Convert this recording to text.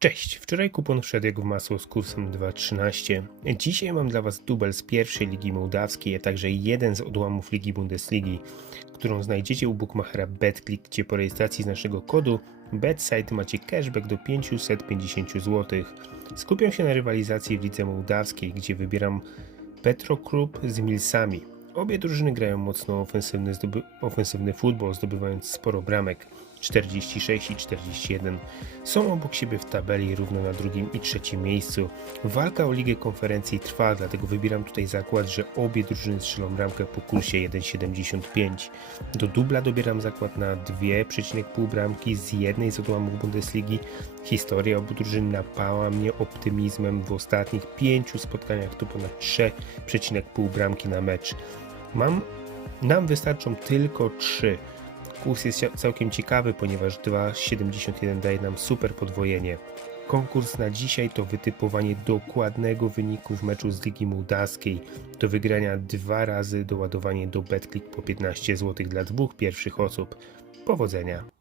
Cześć, wczoraj kupon wszedł w masło z kursem 2.13. Dzisiaj mam dla Was dubel z pierwszej ligi mołdawskiej, a także jeden z odłamów ligi Bundesligi, którą znajdziecie u bookmachera BetClick, gdzie po rejestracji z naszego kodu BetSite macie cashback do 550 zł. Skupiam się na rywalizacji w lidze mołdawskiej, gdzie wybieram Petro Klub z Milsami. Obie drużyny grają mocno ofensywny, zdoby, ofensywny futbol, zdobywając sporo bramek 46 i 41. Są obok siebie w tabeli równo na drugim i trzecim miejscu. Walka o Ligę Konferencji trwa, dlatego wybieram tutaj zakład, że obie drużyny strzelą bramkę po kursie 1,75. Do dubla dobieram zakład na 2,5 bramki z jednej z odłamów Bundesligi. Historia obu drużyn napała mnie optymizmem w ostatnich pięciu spotkaniach to ponad 3,5 bramki na mecz. Mam, nam wystarczą tylko 3. Kurs jest całkiem ciekawy, ponieważ 2,71 daje nam super podwojenie. Konkurs na dzisiaj to wytypowanie dokładnego wyniku w meczu z Ligi Mołdawskiej. Do wygrania dwa razy doładowanie do BetClick po 15 zł dla dwóch pierwszych osób. Powodzenia!